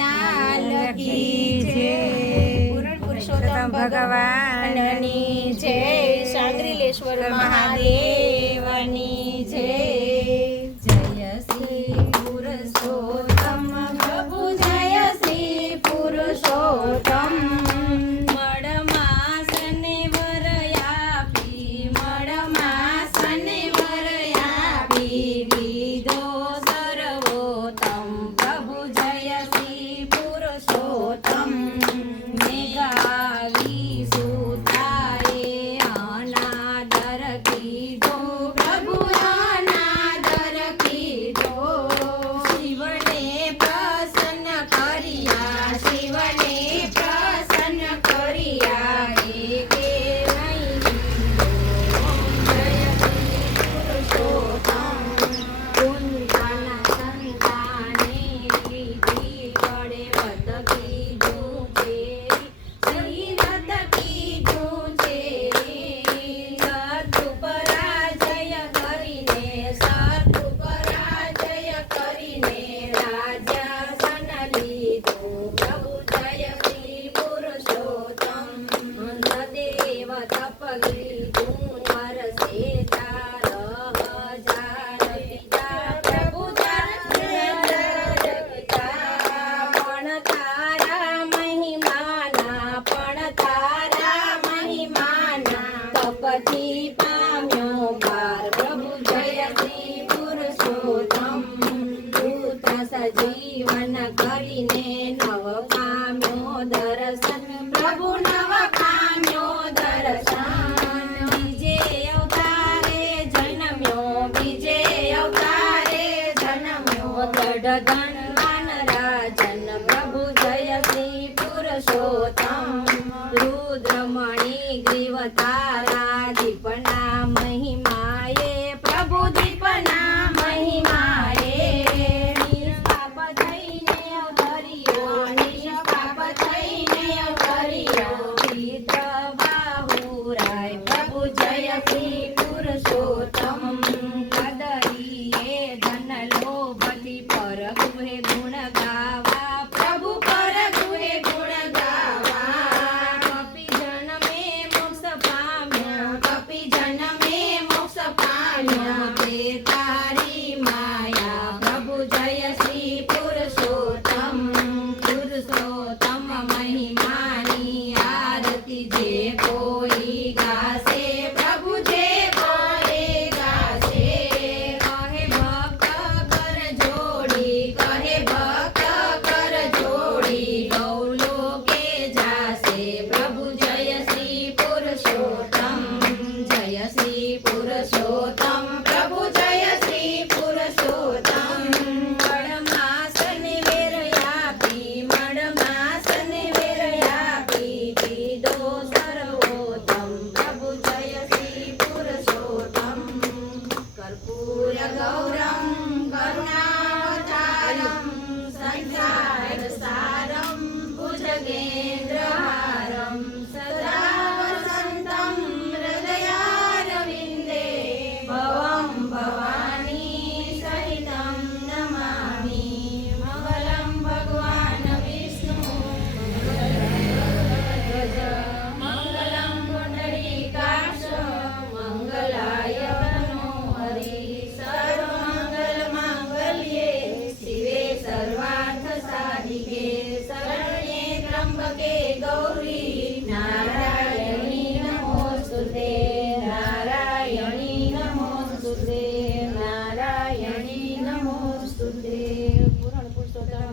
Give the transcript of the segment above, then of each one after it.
લાલ કી જય. પૂરણ પુરુષોત્તમ ભગવાનની જય. સાંગરીલેશ્વર મહાદેવની જય. જય શ્રી પુરુષોત્તમ પ્રભુ, જય શ્રી પુરુષોત્તમ. જીવન કરીને નવ પામ્યો દર્શન, પ્રભુ નવ પામ્યો દર્શન. બીજે અવતારે જન્મ્યો, બીજે અવતારે જન્મ્યો ગઢધનવાન રાજન, પ્રભુ જય શ્રી પુરુષોત્તમ. રુદ્રમણી ગ્રીવ તારા દીપના મહિમાએ, પ્રભુ દીપના મહિમાએ.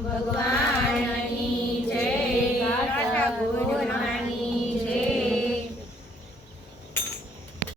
ભગવાન